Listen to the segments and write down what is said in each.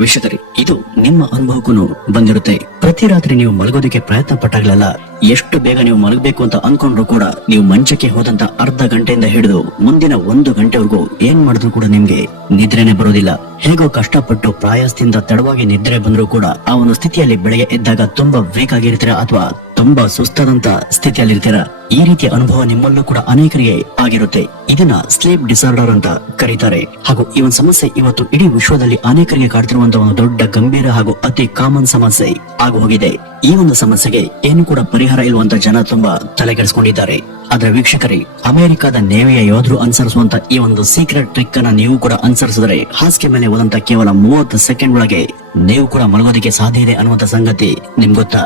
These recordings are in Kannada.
ವೀಕ್ಷಕರೇ, ಇದು ನಿಮ್ಮ ಅನುಭವಕ್ಕೂ ಬಂದಿರುತ್ತೆ. ಪ್ರತಿ ರಾತ್ರಿ ನೀವು ಮಲಗೋದಕ್ಕೆ ಪ್ರಯತ್ನ ಪಟ್ಟಾಗಲೆಲ್ಲ ಎಷ್ಟು ಬೇಗ ನೀವು ಮಲಗಬೇಕು ಅಂತ ಅನ್ಕೊಂಡ್ರು ಕೂಡ ನೀವು ಮಂಚಕ್ಕೆ ಹೋದಂತ ಅರ್ಧ ಗಂಟೆಯಿಂದ ಹಿಡಿದು ಮುಂದಿನ 1 ಗಂಟೆವರೆಗೂ ಏನ್ ಮಾಡಿದ್ರು ಕೂಡ ನಿಮ್ಗೆ ನಿದ್ರೆನೆ ಬರೋದಿಲ್ಲ. ಹೇಗೋ ಕಷ್ಟಪಟ್ಟು ಪ್ರಯಾಸದಿಂದ ತಡವಾಗಿ ನಿದ್ರೆ ಬಂದ್ರು ಕೂಡ ಆ ಒಂದು ಸ್ಥಿತಿಯಲ್ಲಿ ಬೆಳಗ್ಗೆ ಎದ್ದಾಗ ತುಂಬಾ ವೀಕ್ ಆಗಿರ್ತೀರಾ ಅಥವಾ ತುಂಬಾ ಸುಸ್ತಾದಂತ ಸ್ಥಿತಿಯಲ್ಲಿರ್ತೀರ. ಈ ರೀತಿಯ ಅನುಭವ ನಿಮ್ಮಲ್ಲೂ ಕೂಡ ಅನೇಕರಿಗೆ ಆಗಿರುತ್ತೆ. ಇದನ್ನ ಸ್ಲೀಪ್ ಡಿಸಾರ್ಡರ್ ಅಂತ ಕರೀತಾರೆ. ಹಾಗೂ ಈ ಒಂದು ಸಮಸ್ಯೆ ಇವತ್ತು ಇಡೀ ವಿಶ್ವದಲ್ಲಿ ಅನೇಕರಿಗೆ ಕಾಡ್ತಿರುವಂತಹ ಒಂದು ದೊಡ್ಡ ಗಂಭೀರ ಹಾಗೂ ಅತಿ ಕಾಮನ್ ಸಮಸ್ಯೆ ಆಗು ಹೋಗಿದೆ. ಈ ಒಂದು ಸಮಸ್ಯೆಗೆ ಏನು ಕೂಡ ಪರಿಹಾರ ಇರುವಂತ ಜನ ತುಂಬಾ ತಲೆಗೆಡಿಸಿಕೊಂಡಿದ್ದಾರೆ. ಆದ್ರೆ ವೀಕ್ಷಕರೇ, ಅಮೆರಿಕದ ನೇವಿಯ ಯೋಧರು ಅನುಸರಿಸುವಂತ ಈ ಒಂದು ಸೀಕ್ರೆಟ್ ಟ್ರಿಕ್ ಅನ್ನ ನೀವು ಕೂಡ ಅನುಸರಿಸಿದ್ರೆ ಹಾಸಿಗೆ ಮೇಲೆ ಹೋದಂತ ಕೇವಲ 30 ಸೆಕೆಂಡ್ ಒಳಗೆ ನೀವು ಕೂಡ ಮಲಗೋದಕ್ಕೆ ಸಾಧ್ಯ ಇದೆ ಅನ್ನುವಂತ ಸಂಗತಿ ನಿಮ್ಗೆ ಗೊತ್ತಾ?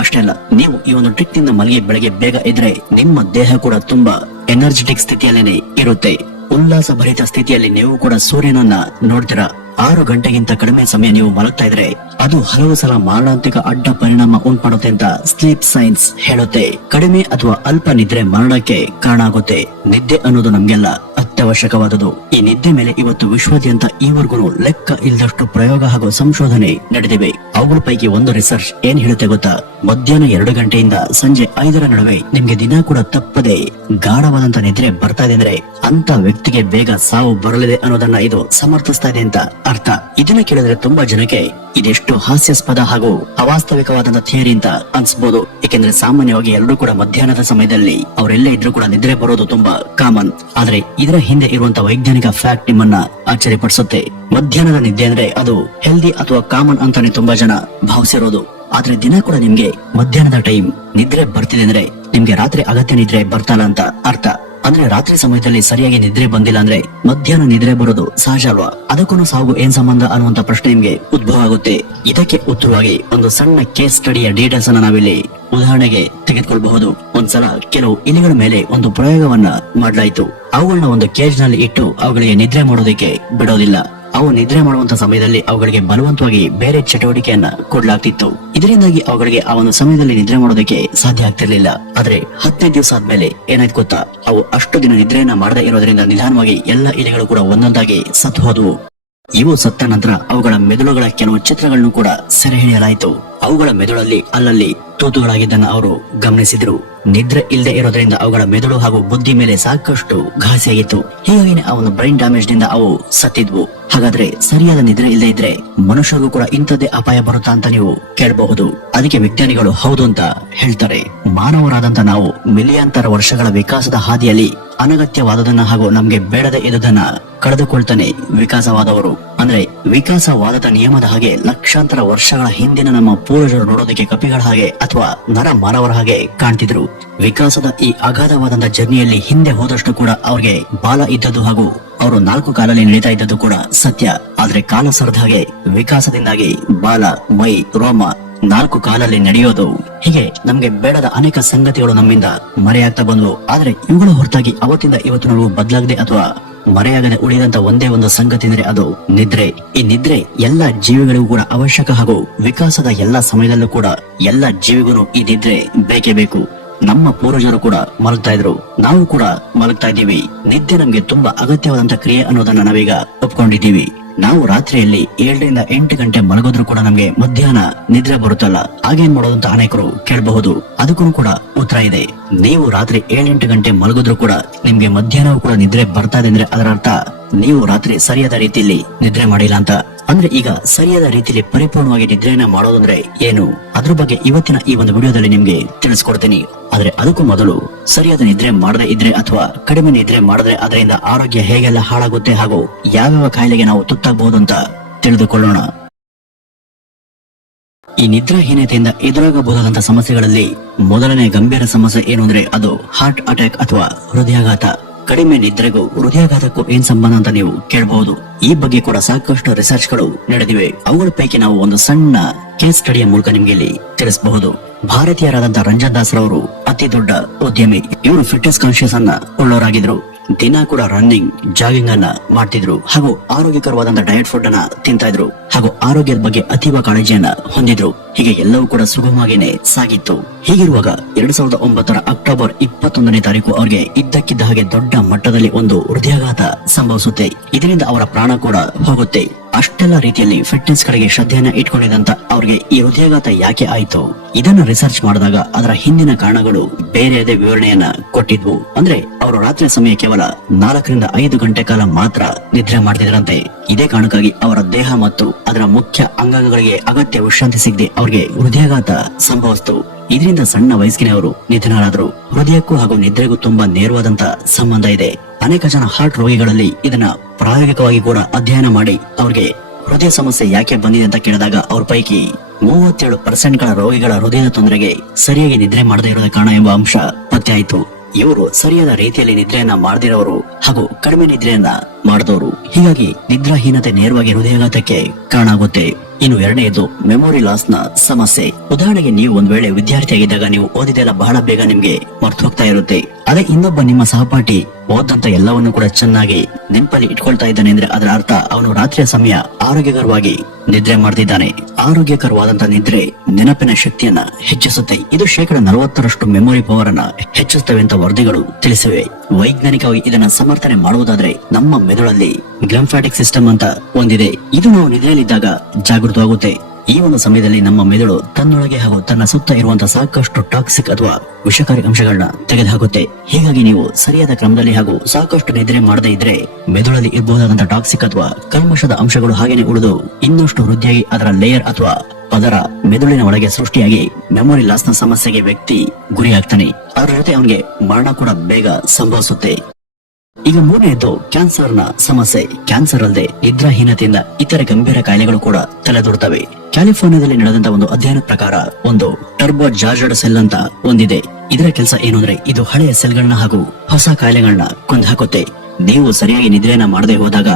ಅಷ್ಟೇ ಅಲ್ಲ, ನೀವು ಈ ಒಂದು ಟ್ರಿಕ್ ನಿಂದ ಮಲಗಿ ಬೆಳಗ್ಗೆ ಬೇಗ ಇದ್ರೆ ನಿಮ್ಮ ದೇಹ ಕೂಡ ತುಂಬಾ ಎನರ್ಜೆಟಿಕ್ ಸ್ಥಿತಿಯಲ್ಲೇನೆ ಇರುತ್ತೆ. ಉಲ್ಲಾಸ ಭರಿತ ಸ್ಥಿತಿಯಲ್ಲಿ ನೀವು ಕೂಡ ಸೂರ್ಯನನ್ನ ನೋಡ್ತೀರಾ. 6 ಗಂಟೆಗಿಂತ ಕಡಿಮೆ ಸಮಯ ನೀವು ಮಲಗ್ತಾ ಇದ್ರೆ ಅದು ಹಲವು ಸಲ ಮಾರಣಾಂತಿಕ ಅಡ್ಡ ಪರಿಣಾಮ ಉಂಟುಮಾಡುತ್ತೆ ಅಂತ ಸ್ಲೀಪ್ ಸೈನ್ಸ್ ಹೇಳುತ್ತೆ. ಕಡಿಮೆ ಅಥವಾ ಅಲ್ಪ ನಿದ್ರೆ ಮರಣಕ್ಕೆ ಕಾರಣ ಆಗುತ್ತೆ. ನಿದ್ದೆ ಅನ್ನೋದು ನಮ್ಗೆಲ್ಲ ಅತ್ಯವಶ್ಯಕವಾದದ್ದು. ಈ ನಿದ್ದೆ ಮೇಲೆ ಇವತ್ತು ವಿಶ್ವಾದ್ಯಂತ ಈವರೆಗೂ ಲೆಕ್ಕ ಇಲ್ಲದಷ್ಟು ಪ್ರಯೋಗ ಹಾಗೂ ಸಂಶೋಧನೆ ನಡೆದಿವೆ. ಅವುಗಳ ಪೈಕಿ ಒಂದು ರಿಸರ್ಚ್ ಏನ್ ಹೇಳುತ್ತೆ ಗೊತ್ತಾ? ಮಧ್ಯಾಹ್ನ 2 ಗಂಟೆಯಿಂದ ಸಂಜೆ 5ರ ನಡುವೆ ನಿಮ್ಗೆ ದಿನ ಕೂಡ ತಪ್ಪದೆ ಗಾಢವಾದಂತ ನಿದ್ರೆ ಬರ್ತಾ ಇದೆ ಅಂದ್ರೆ ಅಂತ ವ್ಯಕ್ತಿಗೆ ಬೇಗ ಸಾವು ಬರಲಿದೆ ಅನ್ನೋದನ್ನ ಇದು ಸಮರ್ಥಿಸ್ತಾ ಇದೆ ಅಂತ ಅರ್ಥ. ಇದನ್ನ ಕೇಳಿದ್ರೆ ತುಂಬಾ ಜನಕ್ಕೆ ಇದೆಷ್ಟು ಹಾಸ್ಯಾಸ್ಪದ ಹಾಗೂ ಅವಾಸ್ತವಿಕವಾದಂತ ಥಿಯರಿ ಅಂತ ಅನ್ಸ್ಬೋದು. ಏಕೆಂದ್ರೆ ಸಾಮಾನ್ಯವಾಗಿ ಎಲ್ಲರೂ ಕೂಡ ಮಧ್ಯಾಹ್ನದ ಸಮಯದಲ್ಲಿ ಅವರೆಲ್ಲೇ ಇದ್ರೂ ಕೂಡ ನಿದ್ರೆ ಬರೋದು ತುಂಬಾ ಕಾಮನ್. ಆದ್ರೆ ಇದರ ಹಿಂದೆ ಇರುವಂತ ವೈಜ್ಞಾನಿಕ ಫ್ಯಾಕ್ಟ್ ನಿಮ್ಮನ್ನ ಆಶ್ಚರ್ಯಪಡಿಸುತ್ತೆ. ಮಧ್ಯಾಹ್ನದ ನಿದ್ದೆ ಅಂದ್ರೆ ಅದು ಹೆಲ್ದಿ ಅಥವಾ ಕಾಮನ್ ಅಂತಾನೆ ತುಂಬಾ ಜನ ಭಾವಿಸಿರೋದು. ಆದ್ರೆ ದಿನ ಕೂಡ ನಿಮ್ಗೆ ಮಧ್ಯಾಹ್ನದ ಟೈಮ್ ನಿದ್ರೆ ಬರ್ತಿದೆ ಅಂದ್ರೆ ನಿಮ್ಗೆ ರಾತ್ರಿ ಅಗತ್ಯ ನಿದ್ರೆ ಬರ್ತಲ್ಲ ಅಂತ ಅರ್ಥ. ಅಂದ್ರೆ ರಾತ್ರಿ ಸಮಯದಲ್ಲಿ ಸರಿಯಾಗಿ ನಿದ್ರೆ ಬಂದಿಲ್ಲ ಅಂದ್ರೆ ಮಧ್ಯಾಹ್ನ ನಿದ್ರೆ ಬರೋದು ಸಹಜ ಅಲ್ವಾ? ಅದಕ್ಕೂ ಸಾವು ಏನ್ ಸಂಬಂಧ ಅನ್ನುವಂತ ಪ್ರಶ್ನೆ ನಿಮ್ಗೆ ಉದ್ಭವ ಆಗುತ್ತೆ. ಇದಕ್ಕೆ ಉತ್ತರವಾಗಿ ಒಂದು ಸಣ್ಣ ಕೇಸ್ ಸ್ಟಡಿಯ ಡೀಟೇಲ್ಸ್ ಅನ್ನ ನಾವಿಲ್ಲಿ ಉದಾಹರಣೆಗೆ ತೆಗೆದುಕೊಳ್ಳಬಹುದು. ಒಂದ್ಸಲ ಕೆಲವು ಇಲಿಗಳ ಮೇಲೆ ಒಂದು ಪ್ರಯೋಗವನ್ನ ಮಾಡಲಾಯಿತು. ಅವುಗಳನ್ನ ಒಂದು ಕೇಜ್ ನಲ್ಲಿ ಇಟ್ಟು ಅವುಗಳಿಗೆ ನಿದ್ರೆ ಮಾಡೋದಕ್ಕೆ ಬಿಡೋದಿಲ್ಲ. ಅವು ನಿದ್ರೆ ಮಾಡುವಂತ ಸಮಯದಲ್ಲಿ ಅವುಗಳಿಗೆ ಬಲವಂತವಾಗಿ ಬೇರೆ ಚಟುವಟಿಕೆಯನ್ನ ಕೊಡ್ಲಾಗ್ತಿತ್ತು. ಇದರಿಂದಾಗಿ ಅವುಗಳಿಗೆ ಆ ಒಂದು ಸಮಯದಲ್ಲಿ ನಿದ್ರೆ ಮಾಡೋದಕ್ಕೆ ಸಾಧ್ಯ ಆಗ್ತಿರ್ಲಿಲ್ಲ. ಆದ್ರೆ 15 ದಿವಸ ಆದ್ಮೇಲೆ ಏನಾಯ್ತು ಗೊತ್ತಾ? ಅವು ಅಷ್ಟು ದಿನ ನಿದ್ರೆಯನ್ನ ಮಾಡದೇ ಇರೋದ್ರಿಂದ ನಿಧಾನವಾಗಿ ಎಲ್ಲ ಇಲಿಗಳು ಕೂಡ ಒಂದೊಂದಾಗಿ ಸತ್ತು ಹೋದವು. ಇವು ಸತ್ತ ನಂತರ ಅವುಗಳ ಮೆದುಳುಗಳ ಕೆಲವು ಚಿತ್ರಗಳನ್ನು ಕೂಡ ಸೆರೆ ಹಿಡಿಯಲಾಯಿತು. ಅವುಗಳ ಮೆದುಳಲ್ಲಿ ಅಲ್ಲಲ್ಲಿ ತೂತುಗಳಾಗಿದ್ದನ್ನ ಅವರು ಗಮನಿಸಿದ್ರು. ನಿದ್ರೆ ಇಲ್ಲದೆ ಇರೋದ್ರಿಂದ ಅವುಗಳ ಮೆದುಳು ಹಾಗೂ ಬುದ್ಧಿ ಮೇಲೆ ಸಾಕಷ್ಟು ಘಾಸಿಯಾಗಿತ್ತು. ಹೀಗಾಗಿ ಆ ಒಂದು ಬ್ರೈನ್ ಡ್ಯಾಮೇಜ್ ನಿಂದ ಅವು ಸತ್ತಿದ್ವು. ಹಾಗಾದ್ರೆ ಸರಿಯಾದ ನಿದ್ರೆ ಇಲ್ಲದೆ ಇದ್ರೆ ಮನುಷ್ಯರಿಗೂ ಕೂಡ ಇಂಥದ್ದೇ ಅಪಾಯ ಬರುತ್ತಾ ಅಂತ ನೀವು ಕೇಳಬಹುದು. ಅದಕ್ಕೆ ವಿಜ್ಞಾನಿಗಳು ಹೌದು ಅಂತ ಹೇಳ್ತಾರೆ. ಮಾನವರಾದಂತ ನಾವು ಮಿಲಿಯಾಂತರ ವರ್ಷಗಳ ವಿಕಾಸದ ಹಾದಿಯಲ್ಲಿ ಅನಗತ್ಯವಾದದನ್ನ ಹಾಗೂ ನಮ್ಗೆ ಬೇಡದೆ ಇರುವುದನ್ನ ಕಳೆದುಕೊಳ್ತಾನೆ ವಿಕಾಸವಾದವರು. ಅಂದ್ರೆ ವಿಕಾಸವಾದದ ನಿಯಮದ ಹಾಗೆ ಲಕ್ಷಾಂತರ ವರ್ಷಗಳ ಹಿಂದಿನ ನಮ್ಮ ಪೂರ್ವಜರು ನೋಡೋದಕ್ಕೆ ಕಪಿಗಳ ಹಾಗೆ ಅಥವಾ ನರ ಮಾನವರ ಹಾಗೆ ಕಾಣ್ತಿದ್ರು. ವಿಕಾಸದ ಈ ಅಗಾಧವಾದಂತ ಜರ್ನಿಯಲ್ಲಿ ಹಿಂದೆ ಹೋದಷ್ಟು ಕೂಡ ಅವ್ರಿಗೆ ಬಾಲ ಇದ್ದದ್ದು ಹಾಗೂ ಅವರು 4 ಕಾಲಲ್ಲಿ ನಡೀತಾ ಇದ್ದದ್ದು ಕೂಡ ಸತ್ಯ. ಆದ್ರೆ ಕಾಲ ಸರಿದ ಹಾಗೆ ವಿಕಾಸದಿಂದಾಗಿ ಬಾಲ, ಮೈ, ರೋಮ 4 ಕಾಲಲ್ಲಿ ನಡೆಯೋದು, ಹೀಗೆ ನಮ್ಗೆ ಬೇಡದ ಅನೇಕ ಸಂಗತಿಗಳು ನಮ್ಮಿಂದ ಮರೆಯಾಗ್ತಾ ಬಂದ್ವು. ಆದ್ರೆ ಇವುಗಳ ಹೊರತಾಗಿ ಅವತ್ತಿಂದ ಇವತ್ತು ನಾವು ಬದಲಾಗದೆ ಅಥವಾ ಮರೆಯಾಗದೆ ಉಳಿದಂತ ಒಂದೇ ಒಂದು ಸಂಗತಿ ಅಂದ್ರೆ ಅದು ನಿದ್ರೆ. ಈ ನಿದ್ರೆ ಎಲ್ಲಾ ಜೀವಿಗಳಿಗೂ ಕೂಡ ಅವಶ್ಯಕ ಹಾಗೂ ವಿಕಾಸದ ಎಲ್ಲಾ ಸಮಯದಲ್ಲೂ ಕೂಡ ಎಲ್ಲಾ ಜೀವಿಗೂ ಈ ನಿದ್ರೆ ಬೇಕೇ ಬೇಕು. ನಮ್ಮ ಪೂರ್ವಜರು ಕೂಡ ಮಲಗ್ತಾ ಇದ್ರು, ನಾವು ಕೂಡ ಮಲಗ್ತಾ ಇದ್ದೀವಿ. ನಿದ್ದೆ ನಮ್ಗೆ ತುಂಬಾ ಅಗತ್ಯವಾದಂತ ಕ್ರಿಯೆ ಅನ್ನೋದನ್ನ ನಾವೀಗ ಒಪ್ಕೊಂಡಿದ್ದೀವಿ. ನಾವು ರಾತ್ರಿಯಲ್ಲಿ 7 ರಿಂದ 8 ಗಂಟೆ ಮಲಗೋದ್ರೂ ಕೂಡ ನಮ್ಗೆ ಮಧ್ಯಾಹ್ನ ನಿದ್ರೆ ಬರುತ್ತಲ್ಲ, ಹಾಗೇನ್ ಮಾಡೋದು ಅಂತ ಅನೇಕರು ಕೇಳಬಹುದು. ಅದಕ್ಕೂ ಕೂಡ ಉತ್ತರ ಇದೆ. ನೀವು ರಾತ್ರಿ 7-8 ಗಂಟೆ ಮಲಗೋದ್ರೂ ಕೂಡ ನಿಮ್ಗೆ ಮಧ್ಯಾಹ್ನವೂ ಕೂಡ ನಿದ್ರೆ ಬರ್ತಾ ಇದೆ ಅಂದ್ರೆ ಅದರ ಅರ್ಥ ನೀವು ರಾತ್ರಿ ಸರಿಯಾದ ರೀತಿಯಲ್ಲಿ ನಿದ್ರೆ ಮಾಡಿಲ್ಲ ಅಂತ. ಅಂದ್ರೆ ಈಗ ಸರಿಯಾದ ರೀತಿಯಲ್ಲಿ ಪರಿಪೂರ್ಣವಾಗಿ ನಿದ್ರೆಯನ್ನ ಮಾಡೋದಂದ್ರೆ ಏನು, ಅದ್ರ ಬಗ್ಗೆ ಇವತ್ತಿನ ಈ ಒಂದು ವಿಡಿಯೋದಲ್ಲಿ ನಿಮ್ಗೆ ತಿಳಿಸ್ಕೊಡ್ತೀನಿ. ಆದ್ರೆ ಅದಕ್ಕೂ ಮೊದಲು ಸರಿಯಾದ ನಿದ್ರೆ ಮಾಡದೇ ಇದ್ರೆ ಅಥವಾ ಕಡಿಮೆ ನಿದ್ರೆ ಮಾಡಿದ್ರೆ ಅದರಿಂದ ಆರೋಗ್ಯ ಹೇಗೆಲ್ಲ ಹಾಳಾಗುತ್ತೆ ಹಾಗೂ ಯಾವ್ಯಾವ ಕಾಯಿಲೆಗೆ ನಾವು ತುತ್ತಾಗಬಹುದು ಅಂತ ತಿಳಿದುಕೊಳ್ಳೋಣ. ಈ ನಿದ್ರಾಹೀನತೆಯಿಂದ ಎದುರಾಗಬಹುದಾದಂತಹ ಸಮಸ್ಯೆಗಳಲ್ಲಿ ಮೊದಲನೇ ಗಂಭೀರ ಸಮಸ್ಯೆ ಏನು ಅಂದ್ರೆ ಅದು ಹಾರ್ಟ್ ಅಟ್ಯಾಕ್ ಅಥವಾ ಹೃದಯಾಘಾತ. ಕಡಿಮೆ ನಿದ್ರೆಗೂ ಹೃದಯಾಘಾತಕ್ಕೂ ಏನ್ ಸಂಬಂಧ ಅಂತ ನೀವು ಕೇಳಬಹುದು. ಈ ಬಗ್ಗೆ ಕೂಡ ಸಾಕಷ್ಟು ರಿಸರ್ಚ್ ಗಳು ನಡೆದಿವೆ. ಅವುಗಳ ಪೈಕಿ ನಾವು ಒಂದು ಸಣ್ಣ ಕೇಸ್ ಸ್ಟಡಿಯ ಮೂಲಕ ನಿಮ್ಗೆ ಇಲ್ಲಿ ತಿಳಿಸಬಹುದು. ಭಾರತೀಯರಾದಂತಹ ರಂಜನ್ ದಾಸ್ ರವರು ಅತಿ ದೊಡ್ಡ ಉದ್ಯಮಿ. ಇವರು ಫಿಟ್ನೆಸ್ ಕಾನ್ಶಿಯಸ್ ಅನ್ನ ಉಳ್ಳವರಾಗಿದ್ರು. ದಿನ ಕೂಡ ರನ್ನಿಂಗ್, ಜಾಗಿಂಗ್ ಅನ್ನ ಮಾಡ್ತಿದ್ರು ಹಾಗೂ ಆರೋಗ್ಯಕರವಾದಂತಹ ಡಯಟ್ ಫುಡ್ ಅನ್ನ ತಿಂತಾ ಇದ್ರು. ಹಾಗೂ ಆರೋಗ್ಯದ ಬಗ್ಗೆ ಅತೀವ ಕಾಳಜಿಯನ್ನ ಹೊಂದಿದ್ರು. ಹೀಗೆ ಎಲ್ಲವೂ ಕೂಡ ಸುಗಮವಾಗಿನೇ ಸಾಗಿತ್ತು. ಹೀಗಿರುವಾಗ 2009 ಅಕ್ಟೋಬರ್ 21ನೇ ತಾರೀಕು ಅವ್ರಿಗೆ ಇದ್ದಕ್ಕಿದ್ದ ಹಾಗೆ ದೊಡ್ಡ ಮಟ್ಟದಲ್ಲಿ ಒಂದು ಹೃದಯಾಘಾತ ಸಂಭವಿಸುತ್ತೆ. ಇದರಿಂದ ಅವರ ಪ್ರಾಣ ಕೂಡ ಹೋಗುತ್ತೆ. ಅಷ್ಟೆಲ್ಲ ರೀತಿಯಲ್ಲಿ ಫಿಟ್ನೆಸ್ ಕಡೆಗೆ ಶ್ರದ್ಧೆಯನ್ನ ಇಟ್ಕೊಂಡಿದ್ದಂತ ಅವ್ರಿಗೆ ಈ ಹೃದಯಾಘಾತ ಯಾಕೆ ಆಯ್ತು, ಇದನ್ನ ರಿಸರ್ಚ್ ಮಾಡಿದಾಗ ಅದರ ಹಿಂದಿನ ಕಾರಣಗಳು ಬೇರೆಯದೇ ವಿವರಣೆಯನ್ನ ಕೊಟ್ಟಿದ್ವು. ಅಂದ್ರೆ ಅವರು ರಾತ್ರಿ ಸಮಯ ಕೇವಲ 4 ರಿಂದ 5 ಗಂಟೆ ಕಾಲ ಮಾತ್ರ ನಿದ್ರೆ ಮಾಡ್ತಿದ್ರಂತೆ. ಇದೇ ಕಾರಣಕ್ಕಾಗಿ ಅವರ ದೇಹ ಮತ್ತು ಅದರ ಮುಖ್ಯ ಅಂಗಾಂಗಗಳಿಗೆ ಅಗತ್ಯ ವಿಶ್ರಾಂತಿ ಸಿಗದೆ ಅವ್ರಿಗೆ ಹೃದಯಾಘಾತ ಸಂಭವಿಸಿತು. ಇದರಿಂದ ಸಣ್ಣ ವಯಸ್ಸಿನ ಅವರು ನಿಧನರಾದರು. ಹೃದಯಕ್ಕೂ ಹಾಗೂ ನಿದ್ರೆಗೂ ತುಂಬಾ ನೇರವಾದಂತ ಸಂಬಂಧ ಇದೆ. ಅನೇಕ ಜನ ಹಾರ್ಟ್ ರೋಗಿಗಳಲ್ಲಿ ಇದನ್ನ ಪ್ರಾಯೋಗಿಕವಾಗಿ ಕೂಡ ಅಧ್ಯಯನ ಮಾಡಿ ಅವ್ರಿಗೆ ಹೃದಯ ಸಮಸ್ಯೆ ಯಾಕೆ ಬಂದಿದೆ ಅಂತ ಕೇಳಿದಾಗ ಅವ್ರ ಪೈಕಿ 37% ರೋಗಿಗಳ ಹೃದಯದ ತೊಂದರೆಗೆ ಸರಿಯಾಗಿ ನಿದ್ರೆ ಮಾಡದೇ ಇರೋದ ಕಾರಣ ಎಂಬ ಅಂಶ ಪತ್ತೆ ಆಯಿತು. ಇವರು ಸರಿಯಾದ ರೀತಿಯಲ್ಲಿ ನಿದ್ರೆಯನ್ನ ಮಾಡದಿರೋರು ಹಾಗೂ ಕಡಿಮೆ ನಿದ್ರೆಯನ್ನ ಮಾಡಿದವರು. ಹೀಗಾಗಿ ನಿದ್ರಾಹೀನತೆ ನೇರವಾಗಿ ಹೃದಯಾಘಾತಕ್ಕೆ ಕಾರಣ ಆಗುತ್ತೆ. ಇನ್ನು ಎರಡನೆಯದು ಮೆಮೊರಿ ಲಾಸ್ ನ ಸಮಸ್ಯೆ. ಉದಾಹರಣೆಗೆ ನೀವು ಒಂದ್ ವೇಳೆ ವಿದ್ಯಾರ್ಥಿಯಾಗಿದ್ದಾಗ ನೀವು ಓದಿದೆಲ್ಲ ಬಹಳ ಬೇಗ ನಿಮ್ಗೆ ಮರ್ತು ಹೋಗ್ತಾ ಇರುತ್ತೆ. ಅದೇ ಇನ್ನೊಬ್ಬ ನಿಮ್ಮ ಸಹಪಾಠಿ ಓದಂತ ಎಲ್ಲವನ್ನು ಕೂಡ ಚೆನ್ನಾಗಿ ನೆನಪಲ್ಲಿ ಇಟ್ಕೊಳ್ತಾ ಇದ್ದಾನೆ ಅಂದ್ರೆ ಅದರ ಅರ್ಥ ಅವನು ರಾತ್ರಿಯ ಸಮಯ ಆರೋಗ್ಯಕರವಾಗಿ ನಿದ್ರೆ ಮಾಡ್ತಿದ್ದಾನೆ. ಆರೋಗ್ಯಕರವಾದಂತ ನಿದ್ರೆ ನೆನಪಿನ ಶಕ್ತಿಯನ್ನ ಹೆಚ್ಚಿಸುತ್ತೆ. ಇದು 40% ಮೆಮೊರಿ ಪವರ್ ಅನ್ನ ಹೆಚ್ಚಿಸುತ್ತವೆ ಅಂತ ವರದಿಗಳು ತಿಳಿಸಿವೆ. ವೈಜ್ಞಾನಿಕವಾಗಿ ಇದನ್ನ ಸಮರ್ಥನೆ ಮಾಡುವುದಾದ್ರೆ ನಮ್ಮ ಮೆದುಳಲ್ಲಿ ಗ್ಲಿಂಫಾಟಿಕ್ ಸಿಸ್ಟಮ್ ಅಂತ ಒಂದಿದೆ. ಇದು ನಾವು ನಿದ್ರೆಯಲ್ಲಿದ್ದಾಗ ಜಾಗೃತವಾಗುತ್ತೆ. ಈ ಒಂದು ಸಮಯದಲ್ಲಿ ನಮ್ಮ ಮೆದುಳು ತನ್ನೊಳಗೆ ಹಾಗೂ ತನ್ನ ಸುತ್ತ ಇರುವಂತಹ ಸಾಕಷ್ಟು ಟಾಕ್ಸಿಕ್ ಅಥವಾ ವಿಷಕಾರಿ ಅಂಶಗಳನ್ನ ತೆಗೆದುಹಾಕುತ್ತೆ. ಹೀಗಾಗಿ ನೀವು ಸರಿಯಾದ ಕ್ರಮದಲ್ಲಿ ಹಾಗೂ ಸಾಕಷ್ಟು ನಿದ್ರೆ ಮಾಡದೇ ಇದ್ರೆ ಮೆದುಳಲ್ಲಿ ಇರಬಹುದಾದಂತಹ ಟಾಕ್ಸಿಕ್ ಅಥವಾ ಕಲ್ಮಶದ ಅಂಶಗಳು ಹಾಗೇನೆ ಉಳಿದು ಇನ್ನಷ್ಟು ವೃದ್ಧಿಯಾಗಿ ಅದರ ಲೇಯರ್ ಅಥವಾ ಪದರ ಮೆದುಳಿನ ಒಳಗೆ ಸೃಷ್ಟಿಯಾಗಿ ಮೆಮೊರಿ ಲಾಸ್ ನ ಸಮಸ್ಯೆಗೆ ವ್ಯಕ್ತಿ ಗುರಿಯಾಗ್ತಾನೆ. ಅದರ ಜೊತೆ ಅವನಿಗೆ ಮರಣ ಕೂಡ ಬೇಗ ಸಂಭವಿಸುತ್ತೆ. ಈಗ ಮೂರನೆಯದು ಕ್ಯಾನ್ಸರ್ ನ ಸಮಸ್ಯೆ. ಕ್ಯಾನ್ಸರ್ ಅಲ್ಲದೆ ನಿದ್ರಾಹೀನತೆಯಿಂದ ಇತರೆ ಗಂಭೀರ ಕಾಯಿಲೆಗಳು ಕೂಡ ತಲೆದೋರುತ್ತವೆ. ಕ್ಯಾಲಿಫೋರ್ನಿಯಾದಲ್ಲಿ ನಡೆದಂತ ಒಂದು ಅಧ್ಯಯನದ ಪ್ರಕಾರ ಒಂದು ಟರ್ಬೋ ಜಾರ್ಜಡ್ ಸೆಲ್ ಅಂತ ಒಂದಿದೆ. ಇದರ ಕೆಲಸ ಏನು ಅಂದ್ರೆ ಇದು ಹಳೆಯ ಸೆಲ್ಗಳನ್ನ ಹಾಗೂ ಹೊಸ ಕಾಯಿಲೆಗಳನ್ನ ಕೊಂದು ಹಾಕುತ್ತೆ. ನೀವು ಸರಿಯಾಗಿ ನಿದ್ರೆಯನ್ನ ಮಾಡದೆ ಹೋದಾಗ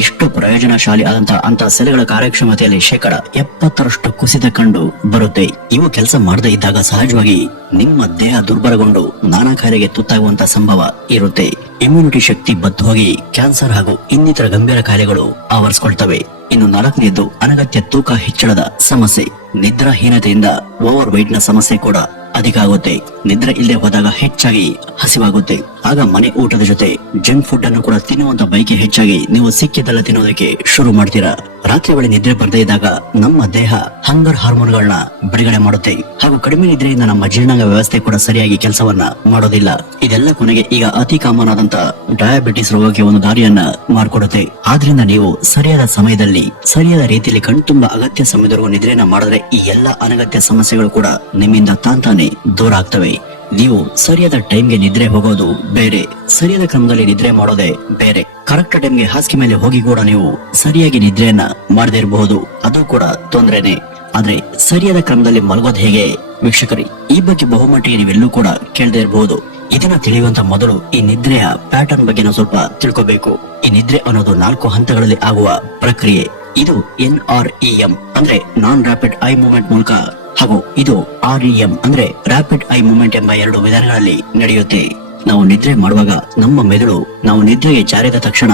ಎಷ್ಟು ಪ್ರಯೋಜನಶಾಲಿ ಆದಂತಹ ಸೆಲ್ಗಳ ಕಾರ್ಯಕ್ಷಮತೆಯಲ್ಲಿ 70% ಕುಸಿತ ಕಂಡು ಬರುತ್ತೆ. ಇವು ಕೆಲಸ ಮಾಡದೇ ಇದ್ದಾಗ ಸಹಜವಾಗಿ ನಿಮ್ಮ ದೇಹ ದುರ್ಬಲಗೊಂಡು ನಾನಾ ಕಾಯಿಲೆಗೆ ತುತ್ತಾಗುವಂತ ಸಂಭವ ಇರುತ್ತೆ. ಇಮ್ಯುನಿಟಿ ಶಕ್ತಿ ಬತ್ತು ಹೋಗಿ ಕ್ಯಾನ್ಸರ್ ಹಾಗೂ ಇನ್ನಿತರ ಗಂಭೀರ ಕಾಯಿಲೆಗಳು ಆವರಿಸಿಕೊಳ್ತವೆ. ಇನ್ನು 4ನೇದು ಅನಗತ್ಯ ತೂಕ ಹೆಚ್ಚಳದ ಸಮಸ್ಯೆ. ನಿದ್ರಾಹೀನತೆಯಿಂದ ಓವರ್ weight ನ ಸಮಸ್ಯೆ ಕೂಡ ಅಧಿಕ ಆಗುತ್ತೆ. ನಿದ್ರೆ ಇಲ್ಲದೆ ಹೋದಾಗ ಹೆಚ್ಚಾಗಿ ಹಸಿವಾಗುತ್ತೆ. ಆಗ ಮನೆ ಊಟದ ಜೊತೆ ಜಂಕ್ ಫುಡ್ ಅನ್ನು ಕೂಡ ತಿನ್ನುವಂತ ಬಯಕೆ ಹೆಚ್ಚಾಗಿ ನೀವು ಸಿಕ್ಕಿದ್ದೆಲ್ಲ ತಿನ್ನೋದಕ್ಕೆ ಶುರು ಮಾಡ್ತೀರಾ. ರಾತ್ರಿ ವೇಳೆ ನಿದ್ರೆ ಬರದೇ ಇದ್ದಾಗ ನಮ್ಮ ದೇಹ ಹಂಗರ್ ಹಾರ್ಮೋನ್ ಗಳನ್ನ ಬಿಡುಗಡೆ ಮಾಡುತ್ತೆ ಹಾಗೂ ಕಡಿಮೆ ನಿದ್ರೆಯಿಂದ ನಮ್ಮ ಜೀರ್ಣಾಂಗ ವ್ಯವಸ್ಥೆ ಕೂಡ ಸರಿಯಾಗಿ ಕೆಲಸವನ್ನ ಮಾಡೋದಿಲ್ಲ. ಇದೆಲ್ಲ ಕೊನೆಗೆ ಈಗ ಅತಿ ಕಾಮನ್ ಆದಂತ ಡಯಾಬಿಟಿಸ್ ರೋಗಕ್ಕೆ ಒಂದು ದಾರಿಯನ್ನ ಮಾಡಿಕೊಡುತ್ತೆ. ಆದ್ರಿಂದ ನೀವು ಸರಿಯಾದ ಸಮಯದಲ್ಲಿ ಸರಿಯಾದ ರೀತಿಯಲ್ಲಿ ಕಣ್ತುಂಬ ಅಗತ್ಯ ಸಮಯದವರೆಗೂ ನಿದ್ರೆಯನ್ನ ಮಾಡಿದ್ರೆ ಈ ಎಲ್ಲಾ ಅನಗತ್ಯ ಸಮಸ್ಯೆಗಳು ಕೂಡ ನಿಮ್ಮಿಂದ ತಾಂತಾನೆ ದೂರ ಆಗ್ತವೆ. ನೀವು ಸರಿಯಾದ ಟೈಮ್ಗೆ ನಿದ್ರೆ ಹೋಗೋದು ಬೇರೆ, ಸರಿಯಾದ ಕ್ರಮದಲ್ಲಿ ನಿದ್ರೆ ಮಾಡೋದೇ ಬೇರೆ. ಕರೆಕ್ಟ್ ಟೈಮ್ಗೆ ಹಾಸಿಗೆ ಮೇಲೆ ಹೋಗಿ ಕೂಡ ನೀವು ಸರಿಯಾಗಿ ನಿದ್ರೆಯನ್ನ ಮಾಡದೇ ಇರಬಹುದು, ಅದು ಕೂಡ ತೊಂದ್ರೆನೆ. ಆದ್ರೆ ಸರಿಯಾದ ಕ್ರಮದಲ್ಲಿ ಮಲಗೋದು ಹೇಗೆ ವೀಕ್ಷಕರಿ, ಈ ಬಗ್ಗೆ ಬಹುಮಟ್ಟಿಗೆ ನೀವೆಲ್ಲೂ ಕೂಡ ಕೇಳದೇ ಇರಬಹುದು. ಇದನ್ನ ತಿಳಿಯುವಂತ ಮೊದಲು ಈ ನಿದ್ರೆಯ ಪ್ಯಾಟರ್ನ್ ಬಗ್ಗೆ ನಾವು ಸ್ವಲ್ಪ ತಿಳ್ಕೋಬೇಕು. ಈ ನಿದ್ರೆ ಅನ್ನೋದು 4 ಹಂತಗಳಲ್ಲಿ ಆಗುವ ಪ್ರಕ್ರಿಯೆ. ಇದು NREM ಅಂದ್ರೆ ನಾನ್ ರ್ಯಾಪಿಡ್ ಐ ಮೂವ್ಮೆಂಟ್ ಮೂಲಕ ಹಾಗೂ ಇದು REM ಅಂದ್ರೆ ರ್ಯಾಪಿಡ್ ಐ ಮೂವ್ಮೆಂಟ್ ಎಂಬ 2 ವಿಧಾನಗಳಲ್ಲಿ ನಡೆಯುತ್ತೆ. ನಾವು ನಿದ್ರೆ ಮಾಡುವಾಗ ನಮ್ಮ ಮೆದುಳು ನಾವು ನಿದ್ರೆಗೆ ಜಾರಿದ ತಕ್ಷಣ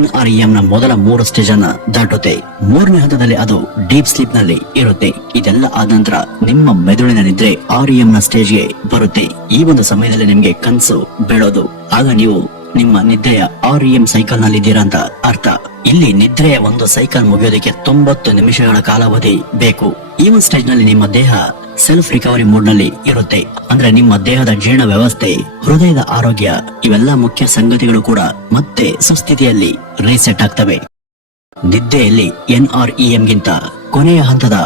NREM ನ ಮೊದಲ 3 ಸ್ಟೇಜ್ ಅನ್ನ ದಾಟುತ್ತೆ. 3ನೇ ಹಂತದಲ್ಲಿ ಅದು ಡೀಪ್ ಸ್ಲೀಪ್ ನಲ್ಲಿ ಇರುತ್ತೆ. ಇದೆಲ್ಲ ಆದ ನಂತರ ನಿಮ್ಮ ಮೆದುಳಿನ ನಿದ್ರೆ REM ನ ಸ್ಟೇಜ್ ಗೆ ಬರುತ್ತೆ. ಈ ಒಂದು ಸಮಯದಲ್ಲಿ ನಿಮ್ಗೆ ಕನಸು ಬೀಳೋದು. ಆಗ ನೀವು ನಿಮ್ಮ ನಿದ್ರೆಯ REM ಸೈಕಲ್ ನಲ್ಲಿ ಇದ್ದೀರಾ ಅಂತ ಅರ್ಥ. ಇಲ್ಲಿ ನಿದ್ರೆಯ ಒಂದು ಸೈಕಲ್ ಮುಗಿಯೋದಕ್ಕೆ 90 ನಿಮಿಷಗಳ ಕಾಲಾವಧಿ ಬೇಕು. ಈ ಒಂದು ಸ್ಟೇಜ್ ನಲ್ಲಿ ನಿಮ್ಮ ದೇಹ ಸೆಲ್ಫ್ ರಿಕವರಿ ಮೋಡ್ ನಲ್ಲಿ ಇರುತ್ತೆ. ಅಂದ್ರೆ ನಿಮ್ಮ ದೇಹದ ಜೀರ್ಣ ವ್ಯವಸ್ಥೆ, ಹೃದಯದ ಆರೋಗ್ಯ ಇವೆಲ್ಲ ಮುಖ್ಯ ಸಂಗತಿಗಳು ಕೂಡ ಮತ್ತೆ ಸುಸ್ಥಿತಿಯಲ್ಲಿ ರೀಸೆಟ್ ಆಗ್ತವೆ. ನಿದ್ದೆಯಲ್ಲಿ NREM ಗಿಂತ ಕೊನೆಯ ಹಂತದ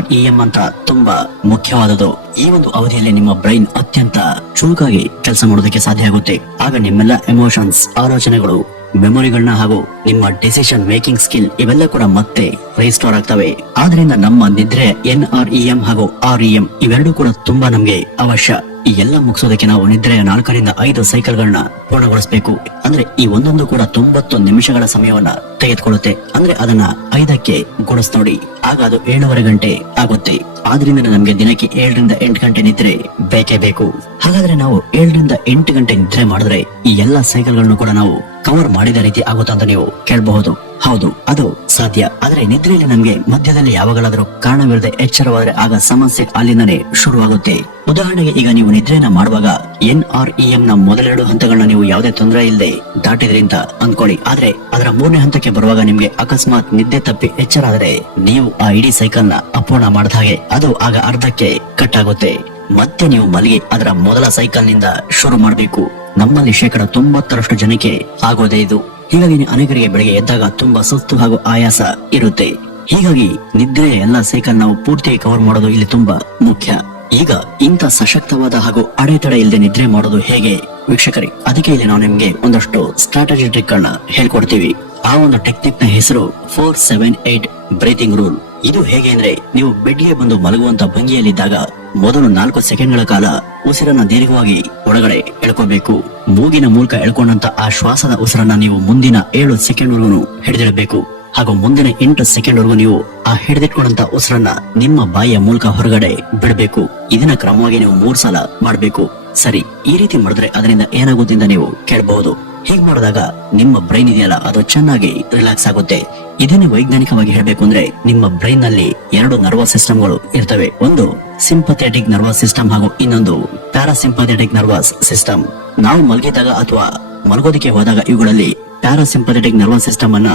REM ಅಂತ ತುಂಬಾ ಮುಖ್ಯವಾದದ್ದು. ಈ ಒಂದು ಅವಧಿಯಲ್ಲಿ ನಿಮ್ಮ ಬ್ರೈನ್ ಅತ್ಯಂತ ಚುರುಕಾಗಿ ಕೆಲಸ ಮಾಡೋದಕ್ಕೆ ಸಾಧ್ಯ ಆಗುತ್ತೆ. ಆಗ ನಿಮ್ಮೆಲ್ಲ ಎಮೋಷನ್ಸ್, ಆಲೋಚನೆಗಳು, ಮೆಮೊರಿಗಳನ್ನ ಹಾಗೂ ನಿಮ್ಮ ಡಿಸಿಷನ್ ಮೇಕಿಂಗ್ ಸ್ಕಿಲ್ ಇವೆಲ್ಲ ಕೂಡ ಮತ್ತೆ ರಿಸ್ಟೋರ್ ಆಗ್ತವೆ. ಆದ್ರಿಂದ ನಮ್ಮ ನಿದ್ರೆ NREM ಹಾಗೂ REM ಇವೆರಡೂ ಕೂಡ ತುಂಬಾ ನಮ್ಗೆ ಅವಶ್ಯ. ಈ ಎಲ್ಲ ಮುಗಿಸೋದಕ್ಕೆ ನಾವು ನಿದ್ರೆಯ 4 ರಿಂದ 5 ಸೈಕಲ್ ಗಳನ್ನ ಪೂರ್ಣಗೊಳಿಸಬೇಕು. ಅಂದ್ರೆ ಈ ಒಂದೊಂದು ಕೂಡ 90 ನಿಮಿಷಗಳ ಸಮಯವನ್ನ ತೆಗೆದುಕೊಳ್ಳುತ್ತೆ. ಅಂದ್ರೆ ಅದನ್ನ 5ಕ್ಕೆ ಗುಣಿಸ್ ನೋಡಿ, ಆಗ ಅದು 7.5 ಗಂಟೆ ಆಗುತ್ತೆ. ಆದ್ರಿಂದ ನಮ್ಗೆ ದಿನಕ್ಕೆ 7 ರಿಂದ 8 ಗಂಟೆ ನಿದ್ರೆ ಬೇಕೇ ಬೇಕು. ಹಾಗಾದ್ರೆ ನಾವು 7 ರಿಂದ 8 ಗಂಟೆ ನಿದ್ರೆ ಮಾಡಿದ್ರೆ ಈ ಎಲ್ಲಾ ಸೈಕಲ್ ಗಳನ್ನು ಕೂಡ ನಾವು ಕವರ್ ಮಾಡಿದ ರೀತಿ ಆಗುತ್ತಾ ಅಂತ ನೀವು ಕೇಳಬಹುದು. ಹೌದು, ಅದು ಸಾಧ್ಯ. ಆದ್ರೆ ನಿದ್ರೆಯಲ್ಲಿ ನಮ್ಗೆ ಮಧ್ಯದಲ್ಲಿ ಯಾವಾಗಲಾದ್ರೂ ಕಾರಣವಿಲ್ಲದೆ ಎಚ್ಚರವಾದ್ರೆ ಆಗ ಸಮಸ್ಯೆ ಅಲ್ಲಿಂದನೇ ಶುರುವಾಗುತ್ತೆ. ಉದಾಹರಣೆಗೆ, ಈಗ ನೀವು ನಿದ್ರೆಯನ್ನ ಮಾಡುವಾಗ NREM ನ ಮೊದಲೆರಡು ಹಂತಗಳನ್ನ ನೀವು ಯಾವುದೇ ತೊಂದರೆ ಇಲ್ಲದೆ ದಾಟಿದ್ರಿ ಅಂತ ಅನ್ಕೊಳ್ಳಿ. ಆದ್ರೆ ಅದರ 3ನೇ ಹಂತಕ್ಕೆ ಬರುವಾಗ ನಿಮ್ಗೆ ಅಕಸ್ಮಾತ್ ನಿದ್ದೆ ತಪ್ಪಿ ಎಚ್ಚರ ಆದ್ರೆ ನೀವು ಆ ಇಡೀ ಸೈಕಲ್ ನ ಅಪೂರ್ಣ ಮಾಡಿದ ಹಾಗೆ. ಅದು ಆಗ ಅರ್ಧಕ್ಕೆ ಕಟ್ ಆಗುತ್ತೆ. ಮತ್ತೆ ನೀವು ಮಲಗಿ ಅದರ ಮೊದಲ ಸೈಕಲ್ ನಿಂದ ಶುರು ಮಾಡಬೇಕು. ನಮ್ಮಲ್ಲಿ 90% ಜನಕ್ಕೆ ಆಗೋದೇ ಇದು. ಹೀಗಾಗಿ ಅನೇಕರಿಗೆ ಬೆಳಗ್ಗೆ ಎದ್ದಾಗ ತುಂಬಾ ಸುಸ್ತು ಹಾಗೂ ಆಯಾಸ ಇರುತ್ತೆ. ಹೀಗಾಗಿ ನಿದ್ರೆಯ ಎಲ್ಲಾ ಸೈಕಲ್ ನಾವು ಪೂರ್ತಿಯಾಗಿ ಕವರ್ ಮಾಡೋದು ಇಲ್ಲಿ ತುಂಬಾ ಮುಖ್ಯ. ಈಗ ಇಂಥ ಸಶಕ್ತವಾದ ಹಾಗೂ ಅಡೆತಡೆ ಇಲ್ಲದೆ ನಿದ್ರೆ ಮಾಡೋದು ಹೇಗೆ ವೀಕ್ಷಕರೇ, ಅದಕ್ಕೆ ಇಲ್ಲಿ ನಾವು ನಿಮ್ಗೆ ಒಂದಷ್ಟು ಸ್ಟ್ರಾಟಜಿ ಟ್ರಿಕ್ ಗಳನ್ನ ಹೇಳ್ಕೊಡ್ತೀವಿ. ಆ ಒಂದು ಟೆಕ್ನಿಕ್ ನ ಹೆಸರು 4-7-8 ಬ್ರೀತಿಂಗ್ ರೂಲ್. ಇದು ಹೇಗೆ ಅಂದ್ರೆ, ನೀವು ಬೆಡ್ಗೆ ಬಂದು ಮಲಗುವಂತ ಭಂಗಿಯಲ್ಲಿದ್ದಾಗ ಮೊದಲು 4 ಸೆಕೆಂಡ್ಗಳ ಕಾಲ ಉಸಿರನ್ನ ದೀರ್ಘವಾಗಿ ಒಳಗಡೆ ಎಳ್ಕೋಬೇಕು. ಮೂಗಿನ ಮೂಲಕ ಎಳ್ಕೊಂಡಂತ ಆ ಶ್ವಾಸದ ಉಸಿರನ್ನ ನೀವು ಮುಂದಿನ 7 ಸೆಕೆಂಡ್ ವರೆಗೂ ಹಿಡಿದಿಡಬೇಕು. ಹಾಗೂ ಮುಂದಿನ 8 ಸೆಕೆಂಡ್ ವರೆಗೂ ನೀವು ಆ ಹಿಡಿದಿಟ್ಕೊಂಡಂತ ಉಸಿರನ್ನ ನಿಮ್ಮ ಬಾಯಿಯ ಮೂಲಕ ಹೊರಗಡೆ ಬಿಡಬೇಕು. ಇದನ್ನ ಕ್ರಮವಾಗಿ ನೀವು 3 ಸಲ ಮಾಡಬೇಕು. ಸರಿ, ಈ ರೀತಿ ಮಾಡಿದ್ರೆ ಅದರಿಂದ ಏನಾಗುತ್ತೆ ಅಂತ ನೀವು ಕೇಳಬಹುದು. ಹೀಗೆ ಮಾಡಿದಾಗ ನಿಮ್ಮ ಬ್ರೈನ್ ಇದೆಯಲ್ಲ, ಅದು ಚೆನ್ನಾಗಿ ರಿಲ್ಯಾಕ್ಸ್ ಆಗುತ್ತೆ. ಇದನ್ನೇ ವೈಜ್ಞಾನಿಕವಾಗಿ ಹೇಳಬೇಕು ಅಂದ್ರೆ, ನಿಮ್ಮ ಬ್ರೈನ್ ನಲ್ಲಿ 2 ನರ್ವಸ್ ಸಿಸ್ಟಮ್ಗಳು ಇರ್ತವೆ. ಒಂದು ಸಿಂಪಥೆಟಿಕ್ ನರ್ವಸ್ ಸಿಸ್ಟಮ್ ಹಾಗೂ ಇನ್ನೊಂದು ಪ್ಯಾರಾಸಿಂಪಥೆಟಿಕ್ ನರ್ವಸ್ ಸಿಸ್ಟಮ್. ನಾವು ಮಲಗಿದಾಗ ಅಥವಾ ಮಲಗೋದಕ್ಕೆ ಹೋದಾಗ ಇವುಗಳಲ್ಲಿ ಪ್ಯಾರಾಸಿಂಪಥೆಟಿಕ್ ನರ್ವಸ್ ಸಿಸ್ಟಮ್ ಅನ್ನ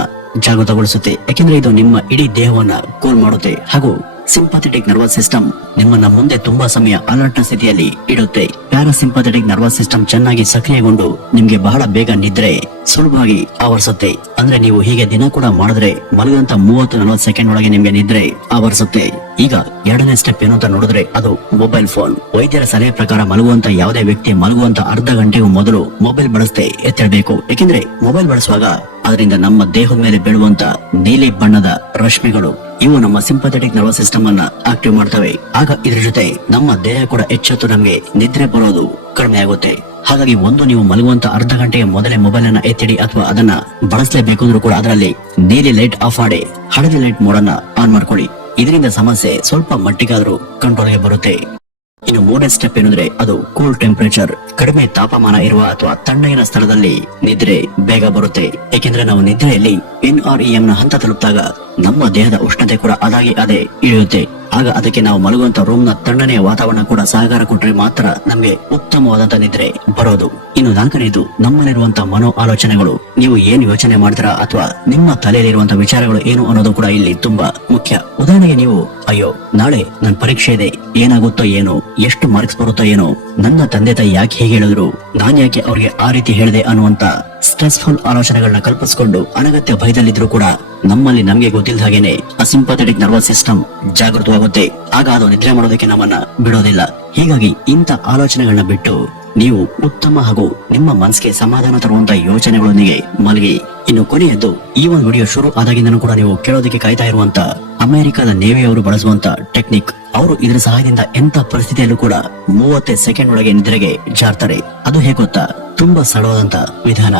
ಜಾಗೃತಗೊಳಿಸುತ್ತೆ. ಯಾಕೆಂದ್ರೆ ಇದು ನಿಮ್ಮ ಇಡೀ ದೇಹವನ್ನ ಕೂಲ್ ಮಾಡುತ್ತೆ. ಹಾಗೂ ಸಿಂಪಥೆಟಿಕ್ ನರ್ವಸ್ ಸಿಸ್ಟಮ್ ನಿಮ್ಮನ್ನ ಮುಂದೆ ತುಂಬಾ ಸಮಯ ಅಲರ್ಟ್ ಸ್ಥಿತಿಯಲ್ಲಿ ಇಡುತ್ತೆ. ಪ್ಯಾರಾಸಿಂಪಥೆಟಿಕ್ ನರ್ವಸ್ ಸಿಸ್ಟಮ್ ಚೆನ್ನಾಗಿ ಸಕ್ರಿಯಗೊಂಡು ನಿಮ್ಗೆ ಬಹಳ ಬೇಗ ನಿದ್ರೆ ಸುಲಭವಾಗಿ ಆವರಿಸುತ್ತೆ. ಅಂದ್ರೆ ನೀವು ಹೀಗೆ ದಿನ ಕೂಡ ಮಾಡಿದ್ರೆ ಮಲಗಂತ 30-40 ಸೆಕೆಂಡ್ ಒಳಗೆ ನಿಮ್ಗೆ ನಿದ್ರೆ ಆವರಿಸುತ್ತೆ. ಈಗ 2ನೇ ಸ್ಟೆಪ್ ಏನು ಅಂತ ನೋಡಿದ್ರೆ, ಅದು ಮೊಬೈಲ್ ಫೋನ್. ವೈದ್ಯರ ಸಲಹೆ ಪ್ರಕಾರ ಮಲಗುವಂತ ಯಾವುದೇ ವ್ಯಕ್ತಿ ಮಲಗುವಂತ ಅರ್ಧ ಗಂಟೆಗೂ ಮೊದಲು ಮೊಬೈಲ್ ಬಳಸದೆ ಎತ್ತಿರಬೇಕು. ಯಾಕೆಂದ್ರೆ ಮೊಬೈಲ್ ಬಳಸುವಾಗ ಅದರಿಂದ ನಮ್ಮ ದೇಹದ ಮೇಲೆ ಬೀಳುವಂತ ನೀಲಿ ಬಣ್ಣದ ರಶ್ಮಿಗಳು ಇವು ನಮ್ಮ ಸಿಂಪಥೆಟಿಕ್ ನರ್ವಸ್ ಸಿಸ್ಟಮ್ ಅನ್ನ ಆಕ್ಟಿವ್ ಮಾಡ್ತವೆ. ಆಗ ಇದ್ರ ಜೊತೆ ನಮ್ಮ ದೇಹ ಕೂಡ ಎಚ್ಚೆತ್ತು ನಮ್ಗೆ ನಿದ್ರೆ ಬರೋದು ಕಡಿಮೆ ಆಗುತ್ತೆ. ಹಾಗಾಗಿ ನೀವು ಮಲಗುವಂತ ಅರ್ಧ ಗಂಟೆಯ ಮೊದಲೇ ಮೊಬೈಲ್ ಅನ್ನ ಎತ್ತಿಡಿ ಅಥವಾ ಅದನ್ನ ಬಳಸಲೇಬೇಕು ಅಂದ್ರೂ ಕೂಡ ಅದರಲ್ಲಿ ನೀಲಿ ಲೈಟ್ ಆಫ್ ಮಾಡಿ ಹಳದಿ ಲೈಟ್ ಮೋಡ್ ಅನ್ನ ಆನ್ ಮಾಡ್ಕೊಳ್ಳಿ. ಇದರಿಂದ ಸಮಸ್ಯೆ ಸ್ವಲ್ಪ ಮಟ್ಟಿಗಾದ್ರೂ ಕಂಟ್ರೋಲ್ಗೆ ಬರುತ್ತೆ. ಇನ್ನು 3ನೇ ಸ್ಟೆಪ್ ಏನಂದ್ರೆ, ಅದು ಕೂಲ್ ಟೆಂಪರೇಚರ್. ಕಡಿಮೆ ತಾಪಮಾನ ಇರುವ ಅಥವಾ ತಣ್ಣಗಿನ ಸ್ಥಳದಲ್ಲಿ ನಿದ್ರೆ ಬೇಗ ಬರುತ್ತೆ. ಏಕೆಂದ್ರೆ ನಾವು ನಿದ್ರೆಯಲ್ಲಿ NREM ನ ಹಂತ ತಲುಪಿದಾಗ ನಮ್ಮ ದೇಹದ ಉಷ್ಣತೆ ಕೂಡ ಅದೇ ಇಳಿಯುತ್ತೆ. ಆಗ ಅದಕ್ಕೆ ನಾವು ಮಲಗುವಂತ ರೂಮ್ ನ ತಣ್ಣನೆಯ ವಾತಾವರಣ ಕೂಡ ಸಹಕಾರ ಕೊಟ್ರೆ ಮಾತ್ರ ನಮ್ಗೆ ಉತ್ತಮವಾದಂತ ನಿದ್ರೆ ಬರೋದು. ಇನ್ನು 4ನೇದು, ನಮ್ಮಲ್ಲಿರುವಂತ ಮನೋ ಆಲೋಚನೆಗಳು. ನೀವು ಏನ್ ಯೋಚನೆ ಮಾಡ್ತೀರಾ ಅಥವಾ ನಿಮ್ಮ ತಲೆಯಲ್ಲಿರುವಂತ ವಿಚಾರಗಳು ಏನು ಅನ್ನೋದು ಕೂಡ ಇಲ್ಲಿ ತುಂಬಾ ಮುಖ್ಯ. ಉದಾಹರಣೆಗೆ, ನೀವು ಅಯ್ಯೋ ನಾಳೆ ನನ್ನ ಪರೀಕ್ಷೆ ಇದೆ, ಏನಾಗುತ್ತೋ ಏನೋ, ಎಷ್ಟು ಮಾರ್ಕ್ಸ್ ಬರುತ್ತೋ ಏನೋ, ನನ್ನ ತಂದೆ ತಾಯಿ ಯಾಕೆ ಹೇಗೆ ಹೇಳಿದ್ರು, ನಾನ್ ಯಾಕೆ ಅವ್ರಿಗೆ ಆ ರೀತಿ ಹೇಳಿದೆ ಅನ್ನುವಂತ ಸ್ಟ್ರೆಸ್ಫುಲ್ ಆಲೋಚನೆಗಳನ್ನ ಕಲ್ಪಿಸಿಕೊಂಡು ಅನಗತ್ಯ ಭಯದಲ್ಲಿದ್ರು ಕೂಡ ನಮ್ಮಲ್ಲಿ ನಮ್ಗೆ ಗೊತ್ತಿಲ್ಲದ ಹಾಗೇನೆ ಅಸಿಂಪಥೆಟಿಕ್ ನರ್ವಸ್ ಸಿಸ್ಟಮ್ ಜಾಗೃತವಾಗುತ್ತೆ. ಆಗ ಅದು ನಿದ್ರೆ ಮಾಡೋದಕ್ಕೆ ನಮ್ಮನ್ನ ಬಿಡೋದಿಲ್ಲ. ಹೀಗಾಗಿ ಇಂಥ ಆಲೋಚನೆಗಳನ್ನ ಬಿಟ್ಟು ನೀವು ಉತ್ತಮ ಹಾಗೂ ನಿಮ್ಮ ಮನಸ್ಸಿಗೆ ಸಮಾಧಾನ ತರುವಂತ ಯೋಚನೆಗಳೊಂದಿಗೆ ಮಲಗಿ. ಇನ್ನು ಕೊನೆಯದ್ದು, ಈ ಒಂದು ವಿಡಿಯೋ ಶುರು ಆದಾಗಿಂದನೂ ಕೂಡ ನೀವು ಕೇಳೋದಕ್ಕೆ ಕಾಯ್ತಾ ಇರುವಂತ ಅಮೆರಿಕದ ನೇವಿಯವರು ಬಳಸುವಂತ ಟೆಕ್ನಿಕ್. ಅವರು ಇದರ ಸಹಾಯದಿಂದ ಎಂತ ಪರಿಸ್ಥಿತಿಯಲ್ಲೂ ಕೂಡ 30 ಸೆಕೆಂಡ್ ಒಳಗೆ ನಿದ್ರೆಗೆ ಜಾರ್ತಾರೆ. ಅದು ಹೇಗೆ ಗೊತ್ತಾ? ತುಂಬಾ ಸರಳವಾದಂತ ವಿಧಾನ.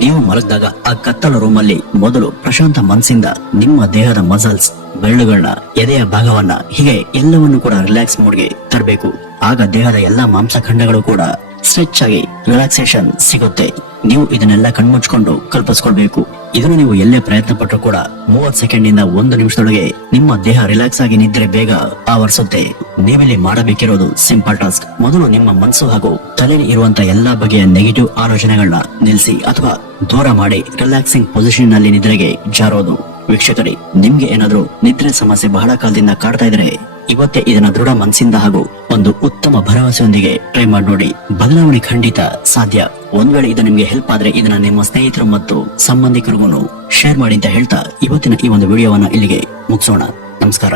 ನೀವು ಮಲಗಿದಾಗ ಆ ಕತ್ತಲ ರೂಮ್ ಅಲ್ಲಿ ಮೊದಲು ಪ್ರಶಾಂತ ಮನಸ್ಸಿಂದ ನಿಮ್ಮ ದೇಹದ ಮಸಲ್ಸ್, ಬೆರಳುಗಳನ್ನ, ಎದೆಯ ಭಾಗವನ್ನ, ಹೀಗೆ ಎಲ್ಲವನ್ನು ಕೂಡ ರಿಲ್ಯಾಕ್ಸ್ ಮೋಡ್ಗೆ ತರಬೇಕು. ಆಗ ದೇಹದ ಎಲ್ಲಾ ಮಾಂಸಖಂಡಗಳು ಕೂಡ ಸ್ಟ್ರೆಚ್ ಆಗಿ ರಿಲ್ಯಾಕ್ಸೇಷನ್ ಸಿಗುತ್ತೆ. ನೀವು ಇದನ್ನೆಲ್ಲ ಕಣ್ಮುಚ್ಕೊಂಡು ಕಲ್ಪಿಸ್ಕೊಳ್ಬೇಕು. ಇದನ್ನು ನೀವು ಎಲ್ಲೇ ಪ್ರಯತ್ನ ಪಟ್ಟರು ಕೂಡ 30 ಸೆಕೆಂಡ್ ಇಂದ 1 ನಿಮಿಷದೊಳಗೆ ನಿಮ್ಮ ದೇಹ ರಿಲ್ಯಾಕ್ಸ್ ಆಗಿ ನಿದ್ರೆ ಬೇಗ ಆವರಿಸುತ್ತೆ. ನೀವಿಲ್ಲಿ ಮಾಡಬೇಕಿರೋದು ಸಿಂಪಲ್ ಟಾಸ್ಕ್. ಮೊದಲು ನಿಮ್ಮ ಮನಸ್ಸು ಹಾಗೂ ತಲೆಯಲ್ಲಿ ಇರುವಂತ ಎಲ್ಲಾ ಬಗೆಯ ನೆಗೆಟಿವ್ ಆಲೋಚನೆಗಳನ್ನ ನಿಲ್ಲಿಸಿ ಅಥವಾ ದೂರ ಮಾಡಿ ರಿಲ್ಯಾಕ್ಸಿಂಗ್ ಪೊಸಿಷನ್ ನಲ್ಲಿ ನಿದ್ರೆಗೆ ಜಾರೋದು. ವೀಕ್ಷಕರೇ, ನಿಮ್ಗೆ ಏನಾದ್ರೂ ನಿದ್ರೆ ಸಮಸ್ಯೆ ಬಹಳ ಕಾಲದಿಂದ ಕಾಡ್ತಾ ಇದ್ರೆ ಇವತ್ತೇ ಇದನ್ನ ದೃಢ ಮನಸ್ಸಿಂದ ಹಾಗೂ ಒಂದು ಉತ್ತಮ ಭರವಸೆಯೊಂದಿಗೆ ಟ್ರೈ ಮಾಡಿ ನೋಡಿ. ಬದಲಾವಣೆ ಖಂಡಿತ ಸಾಧ್ಯ. ಒಂದ್ ವೇಳೆ ಇದು ನಿಮ್ಗೆ ಹೆಲ್ಪ್ ಆದ್ರೆ ಇದನ್ನ ನಿಮ್ಮ ಸ್ನೇಹಿತರು ಮತ್ತು ಸಂಬಂಧಿಕರಿಗೂ ಶೇರ್ ಮಾಡಿ ಅಂತ ಹೇಳ್ತಾ ಇವತ್ತಿನ ಈ ಒಂದು ವಿಡಿಯೋವನ್ನ ಇಲ್ಲಿಗೆ ಮುಗಿಸೋಣ. ನಮಸ್ಕಾರ.